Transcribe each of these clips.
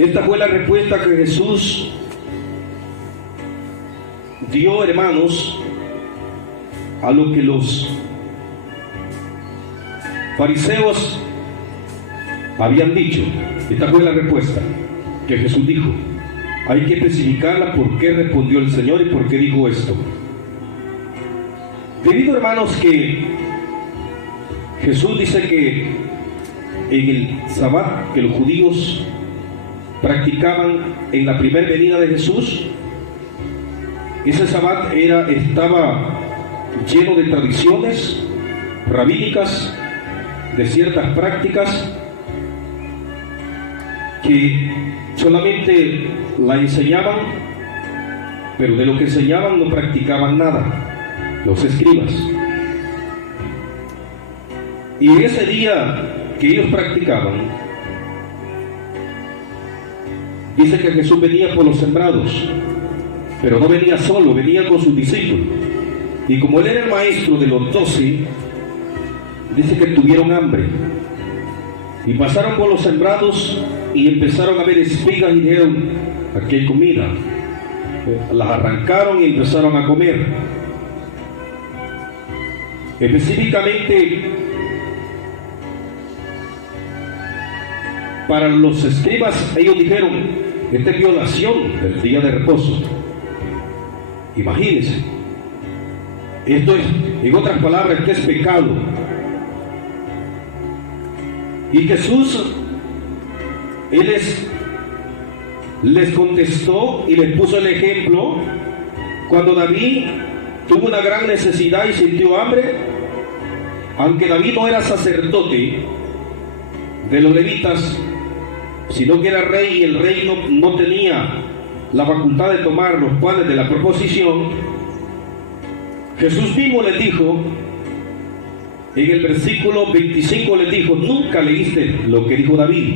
Esta fue la respuesta que Jesús dio, hermanos, a lo que los fariseos habían dicho. Esta fue la respuesta que Jesús dijo. Hay que especificarla por qué respondió el Señor y por qué dijo esto. Debido, hermanos, que Jesús dice que en el Sabbat que los judíos practicaban en la primera venida de Jesús, ese Sabbat estaba lleno de tradiciones rabínicas, de ciertas prácticas que solamente la enseñaban, pero de lo que enseñaban no practicaban nada los escribas. Y en ese día que ellos practicaban, dice que Jesús venía por los sembrados, pero no venía solo, venía con sus discípulos. Y como él era el maestro de los 12, dice que tuvieron hambre y pasaron por los sembrados y empezaron a ver espigas y dijeron: aquí hay comida. Las arrancaron y empezaron a comer. Específicamente para los escribas, ellos dijeron: esta es violación del día de reposo. Imagínense, esto es, en otras palabras, que es pecado. Y Jesús, Él les contestó y les puso el ejemplo cuando David tuvo una gran necesidad y sintió hambre. Aunque David no era sacerdote de los levitas, sino que era rey, y el rey no tenía la facultad de tomar los panes de la proposición, Jesús mismo les dijo, en el versículo 25 les dijo: nunca leíste lo que dijo David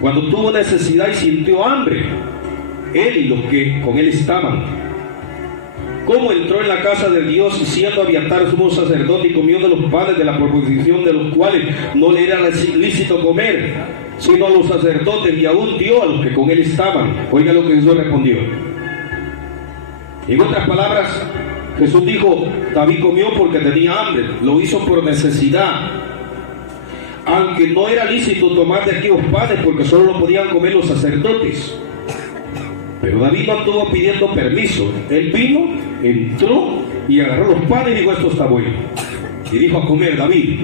cuando tuvo necesidad y sintió hambre, él y los que con él estaban, cómo entró en la casa de Dios, y siendo Abiatar sumo sacerdote, y comió de los panes de la proposición, de los cuales no le era lícito comer, sino a los sacerdotes, y aún dio a los que con él estaban. Oiga lo que Jesús respondió. En otras palabras, Jesús dijo: David comió porque tenía hambre, lo hizo por necesidad, aunque no era lícito tomar de aquellos panes porque solo lo podían comer los sacerdotes. Pero David no anduvo pidiendo permiso. Él vino, entró y agarró los panes y dijo: esto está bueno. Y dijo a comer David.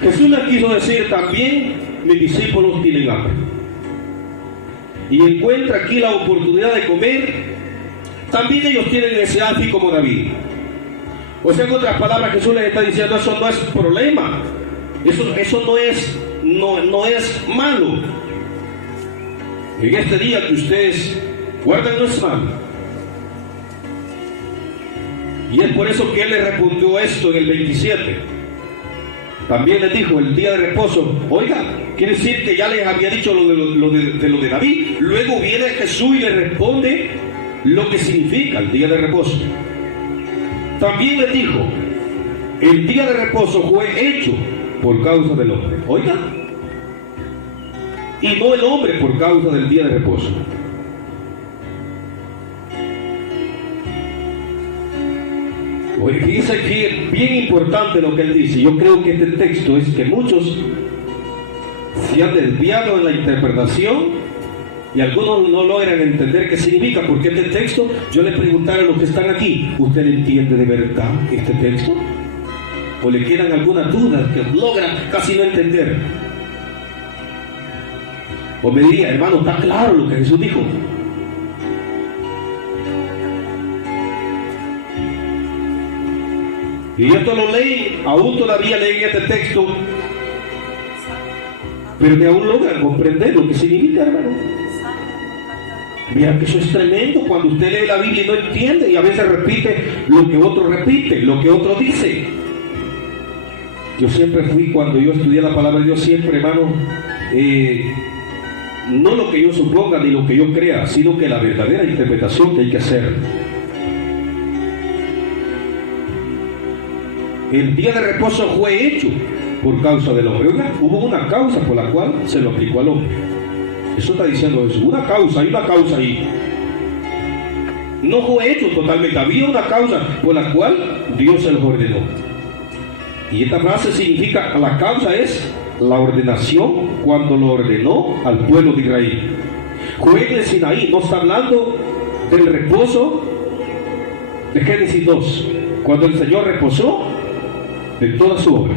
Jesús les quiso decir: también mis discípulos tienen hambre. Y encuentra aquí la oportunidad de comer. También ellos tienen necesidad, así como David. O sea, en otras palabras, Jesús les está diciendo: eso no es problema. Eso no es malo. En este día que ustedes guardan no es malo. Y es por eso que Él les respondió esto en el 27. También les dijo: el día de reposo. Oiga, quiere decir que ya les había dicho lo de David. Luego viene Jesús y les responde lo que significa el día de reposo. También les dijo: el día de reposo fue hecho por causa del hombre. Oiga, y no el hombre por causa del día de reposo. Oye, fíjense que es bien importante lo que él dice. Yo creo que este texto es que muchos se han desviado en la interpretación y algunos no logran entender qué significa, porque este texto, yo le preguntara a los que están aquí: ¿usted entiende de verdad este texto? ¿O le quedan algunas dudas que logran casi no entender? O me diría: hermano, está claro lo que Jesús dijo. Y esto lo leen, aún todavía leen este texto, pero que aún logran comprender lo que significa, hermano. Mira que eso es tremendo cuando usted lee la Biblia y no entiende, y a veces repite lo que otro repite, lo que otro dice. Yo siempre fui, cuando yo estudié la palabra de Dios, siempre, hermano, no lo que yo suponga ni lo que yo crea, sino que la verdadera interpretación que hay que hacer. El día de reposo fue hecho por causa del hombre. Oiga, hubo una causa por la cual se lo aplicó al hombre. Eso está diciendo eso. Hay una causa ahí. No fue hecho totalmente. Había una causa por la cual Dios se los ordenó. Y esta frase significa, la causa es la ordenación cuando lo ordenó al pueblo de Israel. Fue en el Sinaí, no está hablando del reposo de Génesis 2, cuando el Señor reposó de toda su obra,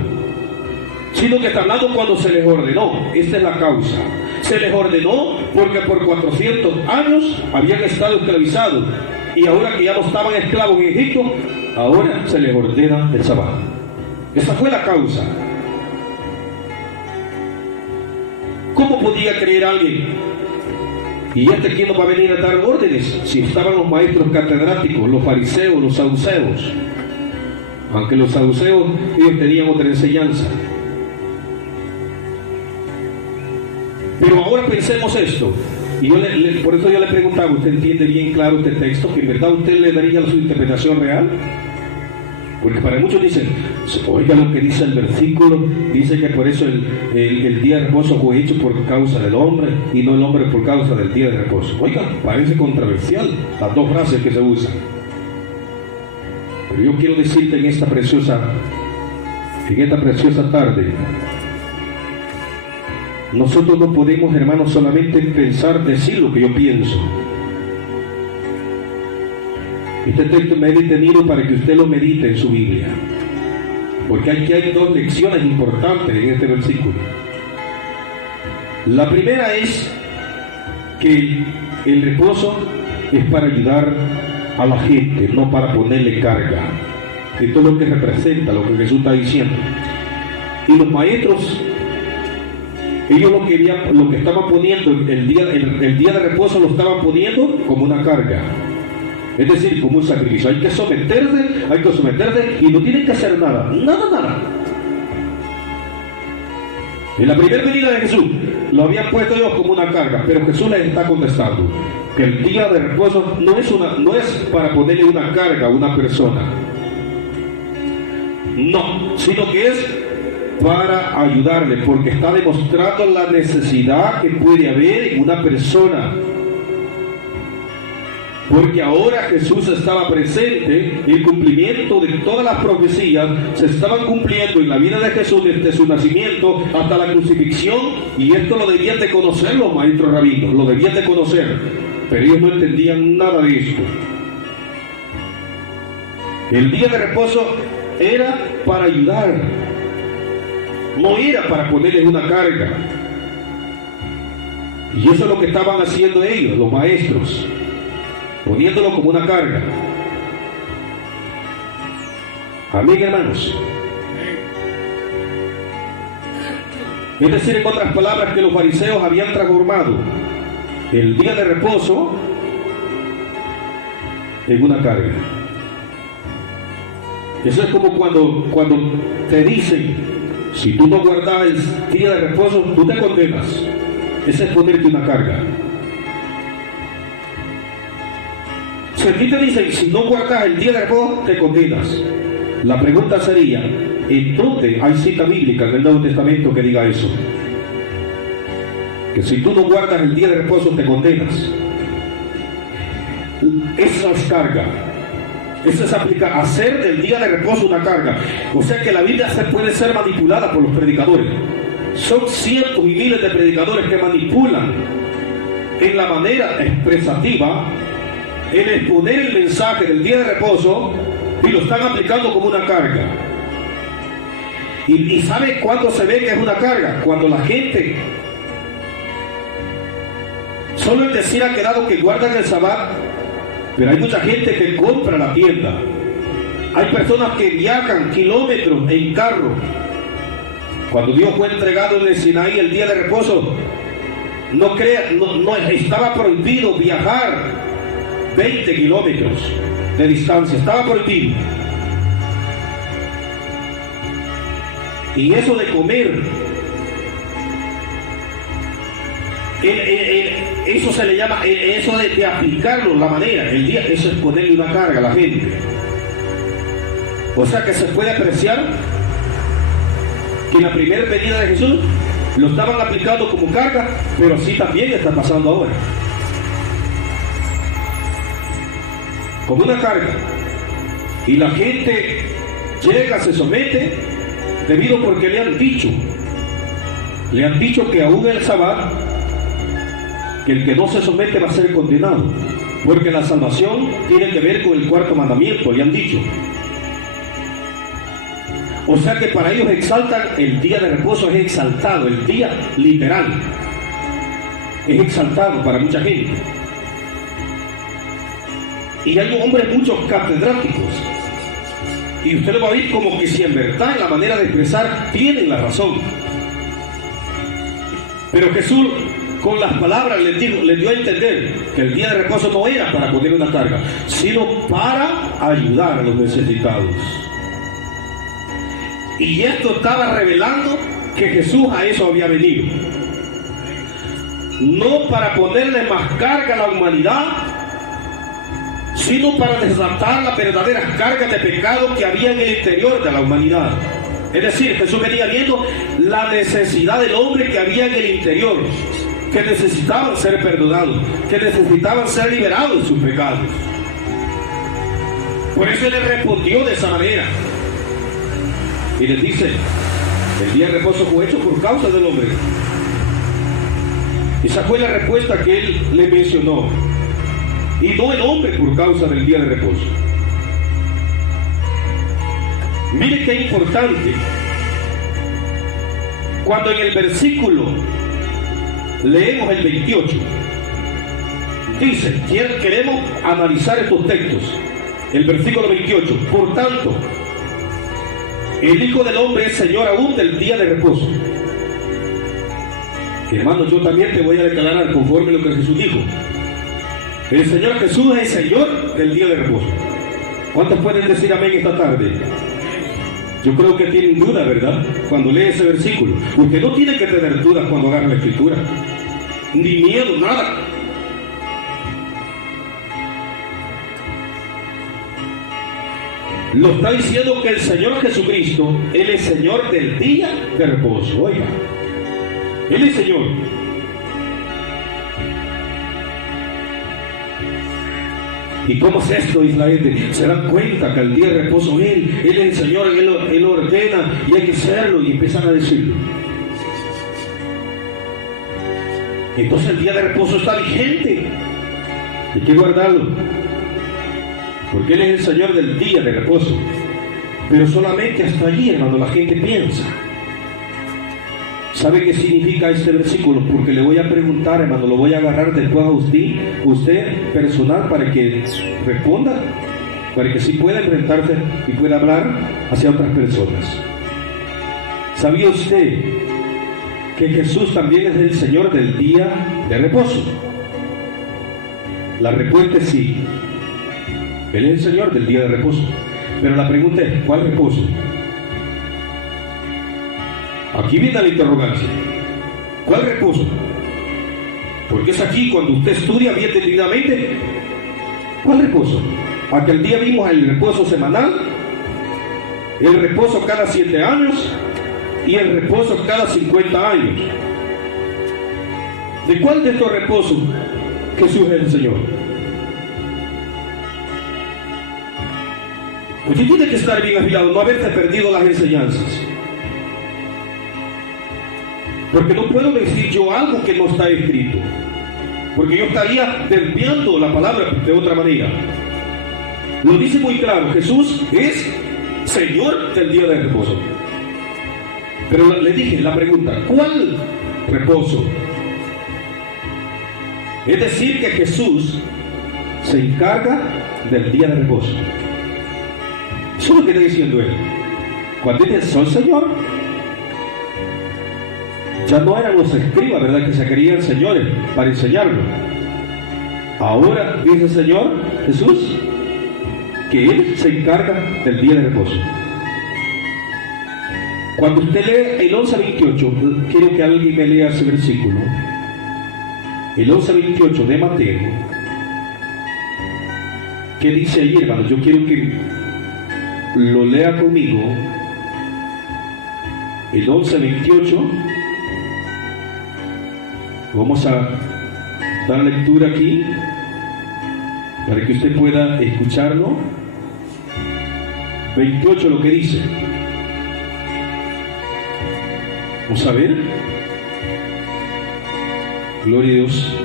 sino que está hablando cuando se les ordenó. Esta es la causa. Se les ordenó porque por 400 años habían estado esclavizados, y ahora que ya no estaban esclavos en Egipto, ahora se les ordena el sábado. Esa fue la causa. ¿Cómo podía creer alguien? ¿Y quién nos va a venir a dar órdenes? Si estaban los maestros catedráticos, los fariseos, los saduceos. Aunque los saduceos, ellos tenían otra enseñanza. Pero ahora pensemos esto. Y por eso yo le preguntaba, ¿usted entiende bien claro este texto? ¿Que en verdad usted le daría su interpretación real? Porque para muchos dicen, oiga lo que dice el versículo, dice que por eso el día de reposo fue hecho por causa del hombre y no el hombre por causa del día de reposo. Oiga, parece controversial las dos frases que se usan. Pero yo quiero decirte en esta preciosa tarde, nosotros no podemos, hermanos, solamente pensar, decir lo que yo pienso. Este texto me he detenido para que usted lo medite en su Biblia, porque aquí hay dos lecciones importantes en este versículo. La primera es que el reposo es para ayudar a la gente, no para ponerle carga. Esto es lo que representa, lo que Jesús está diciendo. Y los maestros, ellos lo que estaban poniendo el día de reposo lo estaban poniendo como una carga. Es decir, como un sacrificio. Hay que someterse y no tienen que hacer nada. Nada. En la primera venida de Jesús lo habían puesto ellos como una carga, pero Jesús les está contestando que el día de reposo no es para ponerle una carga a una persona. No, sino que es para ayudarle, porque está demostrando la necesidad que puede haber en una persona. Porque ahora Jesús estaba presente, el cumplimiento de todas las profecías se estaban cumpliendo en la vida de Jesús desde su nacimiento hasta la crucifixión, y esto lo debían de conocer los maestros rabinos, lo debían de conocer, pero ellos no entendían nada de esto. El día de reposo era para ayudar, no era para ponerles una carga. Y eso es lo que estaban haciendo ellos, los maestros, poniéndolo como una carga. Amén, hermanos. Es decir, en otras palabras, que los fariseos habían transformado el día de reposo en una carga. Eso es como cuando te dicen, si tú no guardas el día de reposo, tú te condenas. Ese es ponerte una carga. Si a ti te dicen, si no guardas el día de reposo, te condenas. La pregunta sería, ¿en dónde hay cita bíblica en el Nuevo Testamento que diga eso? Que si tú no guardas el día de reposo, te condenas. Esa es carga. Eso se aplica a hacer del día de reposo una carga. O sea que la Biblia puede ser manipulada por los predicadores. Son cientos y miles de predicadores que manipulan en la manera expresativa, en exponer el mensaje del día de reposo, y lo están aplicando como una carga. ¿Y sabe cuándo se ve que es una carga? Cuando la gente, solo el decir ha quedado que guardan el Sabbat, pero hay mucha gente que compra la tienda. Hay personas que viajan kilómetros en carro. Cuando Dios fue entregado en el Sinaí el día de reposo, no estaba prohibido viajar 20 kilómetros de distancia, estaba prohibido. Y eso de comer, eso se le llama, eso de aplicarlo, la manera, el día, eso es ponerle una carga a la gente. O sea que se puede apreciar que la primera venida de Jesús lo estaban aplicando como carga, pero así también está pasando ahora. Como una carga. Y la gente llega, se somete, debido porque le han dicho que aún el sábado, que el que no se somete va a ser condenado, porque la salvación tiene que ver con el cuarto mandamiento, le han dicho. O sea que para ellos exaltan el día de reposo, es exaltado, el día literal, es exaltado para mucha gente. Y hay hombres, muchos catedráticos, y usted lo va a ver como que si en verdad en la manera de expresar tienen la razón. Pero Jesús con las palabras les dio a entender que el día de reposo no era para poner una carga, sino para ayudar a los necesitados. Y esto estaba revelando que Jesús a eso había venido. No para ponerle más carga a la humanidad, sino para desatar las verdaderas cargas de pecado que había en el interior de la humanidad. Es decir, Jesús venía viendo la necesidad del hombre que había en el interior, que necesitaban ser perdonados, que necesitaban ser liberados de sus pecados. Por eso Él les respondió de esa manera. Y les dice, el día de reposo fue hecho por causa del hombre. Esa fue la respuesta que Él le mencionó. Y no el hombre por causa del día de reposo. Mire qué importante. Cuando en el versículo leemos el 28, dice, queremos analizar estos textos. El versículo 28, por tanto, el Hijo del Hombre es Señor aún del día de reposo. Hermano, yo también te voy a declarar conforme a lo que Jesús dijo. El Señor Jesús es Señor del día de reposo. ¿Cuántos pueden decir amén esta tarde? Yo creo que tienen duda, ¿verdad? Cuando lee ese versículo. Usted no tiene que tener dudas cuando agarra la Escritura. Ni miedo, nada. Lo está diciendo que el Señor Jesucristo, Él es Señor del día de reposo. Oiga, Él es Señor. ¿Y cómo es esto, Israel? Se dan cuenta que el día de reposo Él es el Señor, Él lo ordena y hay que hacerlo, y empiezan a decirlo. Entonces el día de reposo está vigente. Hay que guardarlo. Porque Él es el Señor del día de reposo. Pero solamente hasta allí, hermano, la gente piensa. ¿Sabe qué significa este versículo? Porque le voy a preguntar, hermano, lo voy a agarrar después a usted personal, para que responda, para que sí pueda enfrentarse y pueda hablar hacia otras personas. ¿Sabía usted que Jesús también es el Señor del día de reposo? La respuesta es sí. Él es el Señor del día de reposo. Pero la pregunta es, ¿cuál reposo? Aquí viene la interrogancia. ¿Cuál reposo? Porque es aquí cuando usted estudia bien detenidamente. ¿Cuál reposo? Aquel día vimos el reposo semanal, el reposo cada 7 años y el reposo cada 50 años. ¿De cuál de estos reposos Jesús es el Señor? Usted tiene que estar bien afilado, no haberse perdido las enseñanzas. Porque no puedo decir yo algo que no está escrito, porque yo estaría desviando la palabra de otra manera. Lo dice muy claro, Jesús es Señor del día de reposo. Pero le dije la pregunta, ¿cuál reposo? Es decir, que Jesús se encarga del día de reposo. Eso es lo que está diciendo Él. Cuando Él es el Señor, ya no eran los escribas, ¿verdad?, que se querían señores para enseñarlo. Ahora dice el Señor Jesús que Él se encarga del día de reposo. Cuando usted lee el 11:28, quiero que alguien me lea ese versículo. El 11:28 de Mateo. ¿Qué dice ahí, hermano? Yo quiero que lo lea conmigo. el 11:28. Vamos a dar lectura aquí para que usted pueda escucharlo. 28 lo que dice. Vamos a ver. Gloria a Dios.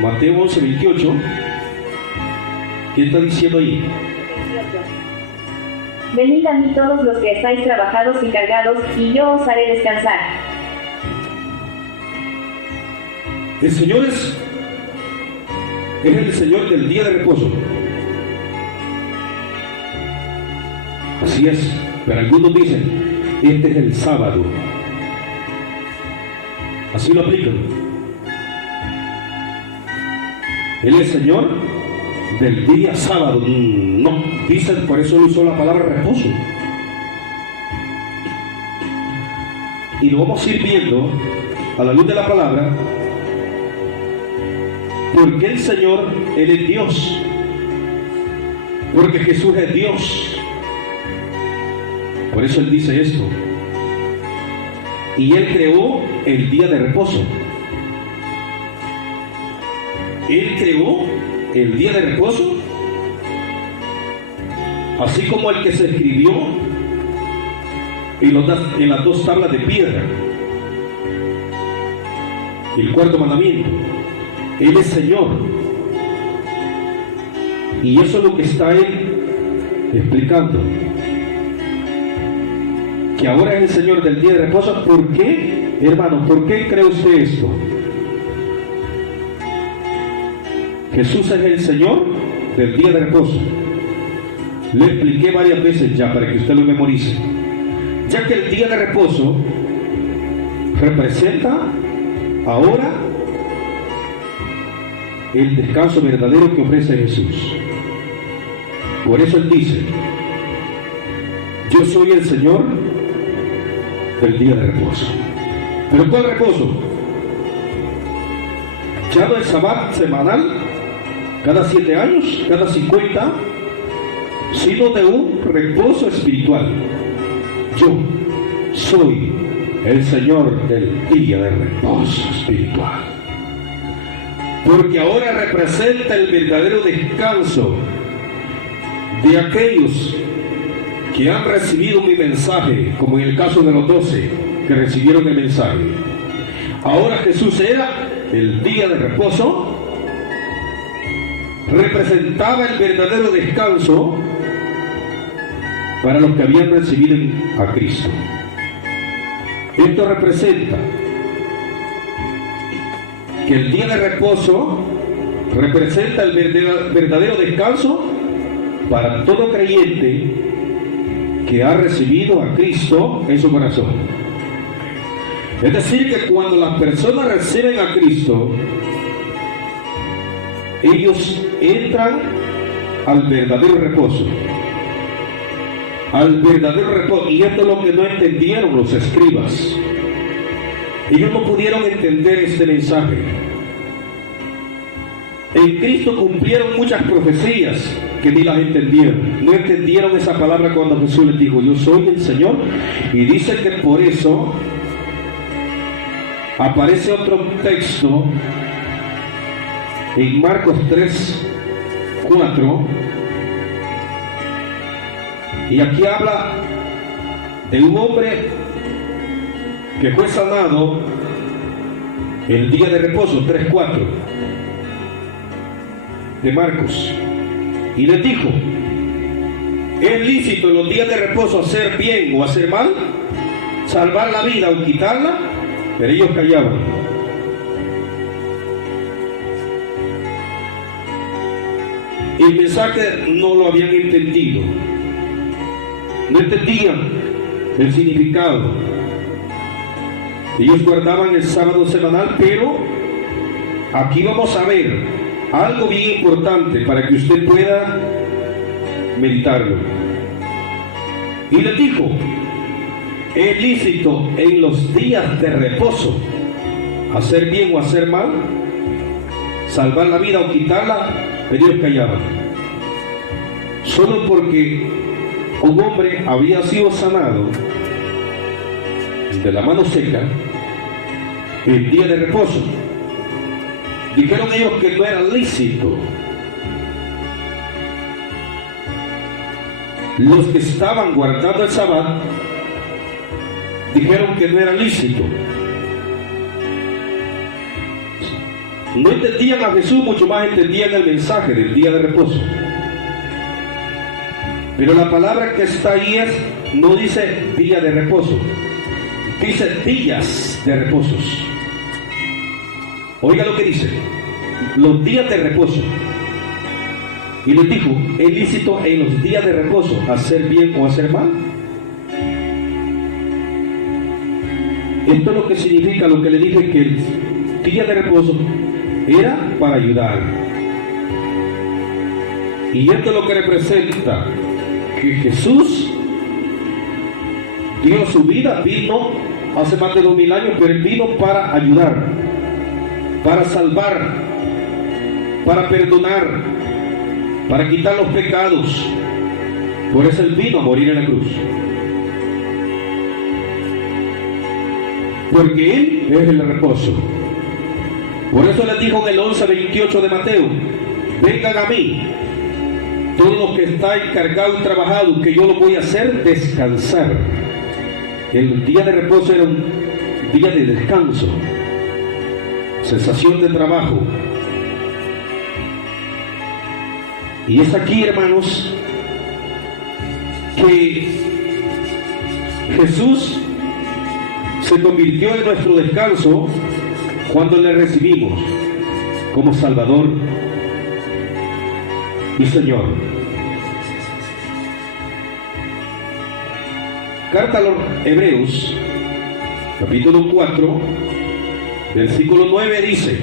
Mateo 11:28. ¿Qué está diciendo ahí? Venid a mí todos los que estáis trabajados y cargados, y yo os haré descansar. El Señor es el Señor del día de reposo. Así es, pero algunos dicen, este es el sábado. Así lo aplican. Él es Señor del día sábado. No, dicen, por eso él usó la palabra reposo. Y lo vamos a ir viendo a la luz de la palabra. Porque el Señor, Él es Dios. Porque Jesús es Dios. Por eso Él dice esto. Y Él creó el día de reposo. Él creó el día de reposo, así como el que se escribió en las dos tablas de piedra. El cuarto mandamiento. Él es Señor. Y eso es lo que está Él explicando. Que ahora es el Señor del día de reposo. ¿Por qué, hermano? ¿Por qué cree usted esto? Jesús es el Señor del día de reposo. Lo expliqué varias veces ya para que usted lo memorice. Ya que el día de reposo representa ahora el descanso verdadero que ofrece Jesús. Por eso Él dice, yo soy el Señor del día de reposo. ¿Pero cuál reposo? Ya no el Sabbat semanal, cada 7 años, cada 50, sino de un reposo espiritual. Yo soy el Señor del día de reposo espiritual. Porque ahora representa el verdadero descanso de aquellos que han recibido mi mensaje, como en el caso de los 12 que recibieron el mensaje. Ahora Jesús era el día de reposo, representaba el verdadero descanso para los que habían recibido a Cristo. Esto representa que el día de reposo representa el verdadero descanso para todo creyente que ha recibido a Cristo en su corazón. Es decir, que cuando las personas reciben a Cristo, ellos entran al verdadero reposo. Al verdadero reposo. Y esto es lo que no entendieron los escribas. Ellos no pudieron entender este mensaje. En Cristo cumplieron muchas profecías que ni las entendieron. No entendieron esa palabra cuando Jesús les dijo, yo soy el Señor. Y dice que por eso aparece otro texto en Marcos 3:4. Y aquí habla de un hombre que fue sanado el día de reposo, 3:4 de Marcos. Y les dijo, ¿es lícito en los días de reposo hacer bien o hacer mal? ¿Salvar la vida o quitarla? Pero ellos callaban. El mensaje no lo habían entendido. No entendían el significado. Ellos guardaban el sábado semanal, pero aquí vamos a ver algo bien importante para que usted pueda meditarlo. Y les dijo, ¿es lícito en los días de reposo hacer bien o hacer mal? ¿Salvar la vida o quitarla? Pero ellos callaban. Solo porque un hombre había sido sanado de la mano seca el día de reposo. Dijeron ellos que no era lícito. Los que estaban guardando el sábado dijeron que no era lícito. No entendían a Jesús, mucho más entendían el mensaje del día de reposo. Pero la palabra que está ahí no dice día de reposo, dice días de reposos. Oiga lo que dice, los días de reposo. Y les dijo, ¿es lícito en los días de reposo hacer bien o hacer mal? Esto es lo que significa lo que le dije, que el día de reposo era para ayudar. Y esto es lo que representa que Jesús dio su vida, vino hace más de 2000 años, pero Él vino para ayudar, para salvar, para perdonar, para quitar los pecados. Por eso Él vino a morir en la cruz. Porque Él es el reposo. Por eso les dijo en el 11:28 de Mateo, vengan a mí, todos los que estáis cargados y trabajados, que yo los voy a hacer descansar. El día de reposo era un día de descanso, cesación de trabajo. Y es aquí, hermanos, que Jesús se convirtió en nuestro descanso cuando le recibimos como Salvador y Señor. Carta a los Hebreos, capítulo 4, versículo 9 dice: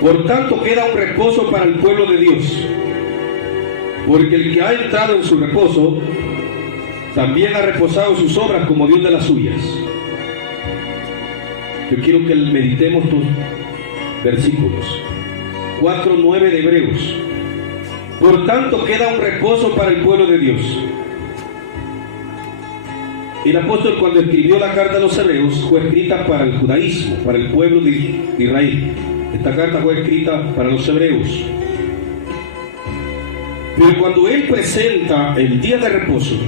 por tanto queda un reposo para el pueblo de Dios, porque el que ha entrado en su reposo también ha reposado sus obras como Dios de las suyas. Yo quiero que meditemos estos versículos 4:9 de Hebreos. Por tanto queda un reposo para el pueblo de Dios. El apóstol, cuando escribió la carta a los Hebreos, fue escrita para el judaísmo, para el pueblo de Israel. Esta carta fue escrita para los hebreos. Pero cuando él presenta el día de reposo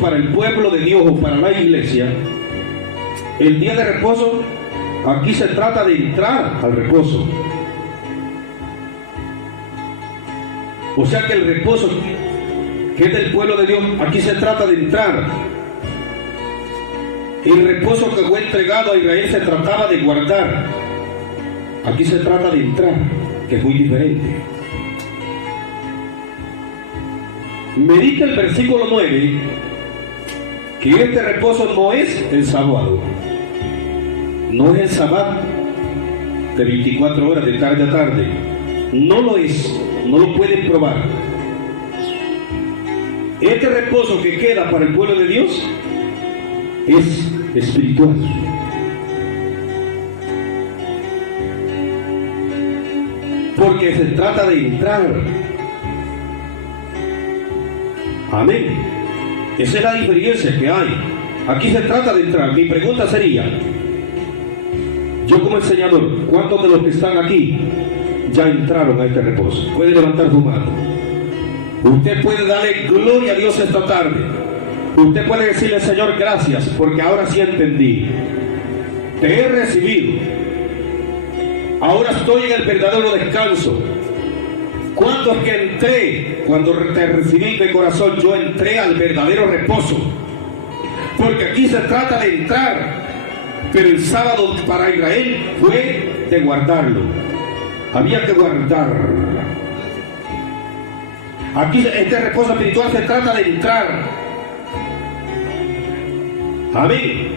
para el pueblo de Dios o para la iglesia, el día de reposo, aquí se trata de entrar al reposo. O sea que el reposo que es del pueblo de Dios, aquí se trata de entrar. El reposo que fue entregado a Israel se trataba de guardar. Aquí se trata de entrar, que es muy diferente. Medita el versículo 9, que este reposo no es el sábado, no es el sábado de 24 horas de tarde a tarde, no lo es, no lo pueden probar. Este reposo que queda para el pueblo de Dios es espiritual. Porque se trata de entrar. Amén. Esa es la diferencia que hay. Aquí se trata de entrar. Mi pregunta sería, yo como enseñador, ¿cuántos de los que están aquí ya entraron a este reposo? Puede levantar su mano. Usted puede darle gloria a Dios esta tarde. Usted puede decirle, Señor, gracias, porque ahora sí entendí. Te he recibido. Ahora estoy en el verdadero descanso. ¿Cuándo es que entré? Cuando te recibí de corazón, yo entré al verdadero reposo. Porque aquí se trata de entrar. Pero el sábado para Israel fue de guardarlo. Había que guardarlo. Aquí este reposo espiritual se trata de entrar. Amén.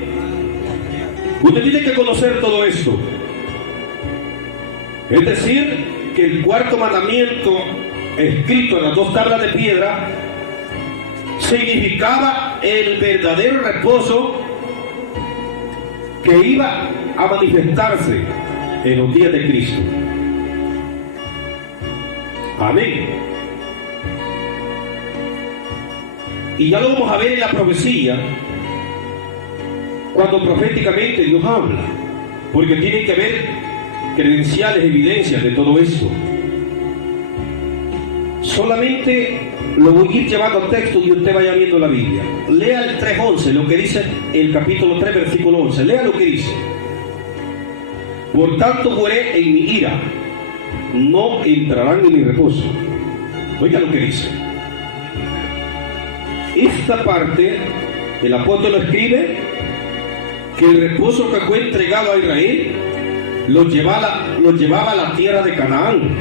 Usted tiene que conocer todo esto. Es decir, que el cuarto mandamiento escrito en las 2 tablas de piedra significaba el verdadero reposo que iba a manifestarse en los días de Cristo. Amén. Y ya lo vamos a ver en la profecía, cuando proféticamente Dios habla, porque tiene que haber credenciales, evidencias de todo esto. Solamente lo voy a ir llevando al texto y usted vaya viendo la Biblia. Lea el 3:11, lo que dice el capítulo 3, versículo 11. Lea lo que dice. Por tanto juré en mi ira, no entrarán en mi reposo. Oiga lo que dice. Esta parte, el apóstol lo escribe, que el reposo que fue entregado a Israel lo llevaba a la tierra de Canaán.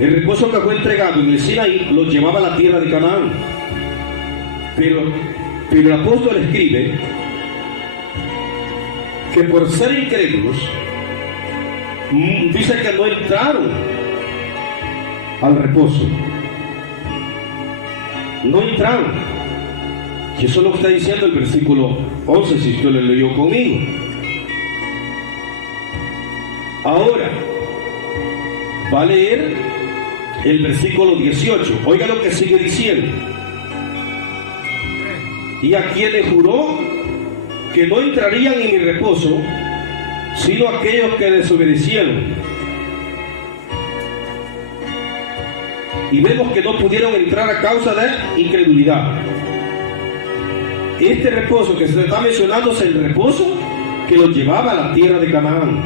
El reposo que fue entregado en el Sinaí lo llevaba a la tierra de Canaán. Pero el apóstol escribe que por ser incrédulos, dice que no entraron al reposo. No entraron. Y eso es lo que está diciendo el versículo 11, si usted lo leyó conmigo. Ahora, va a leer el versículo 18. Oiga lo que sigue diciendo. Y a quien le juró que no entrarían en mi reposo, sino aquellos que desobedecieron. Y vemos que no pudieron entrar a causa de incredulidad. Este reposo que se está mencionando es el reposo que los llevaba a la tierra de Canaán.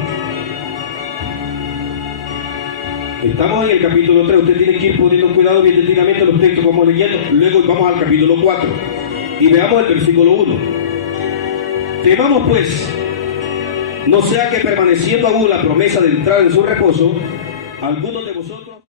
Estamos en el capítulo 3. Usted tiene que ir poniendo cuidado bien detenidamente los textos como leyendo. Luego vamos al capítulo 4 y veamos el versículo 1. Temamos pues, no sea que permaneciendo aún la promesa de entrar en su reposo, algunos de vosotros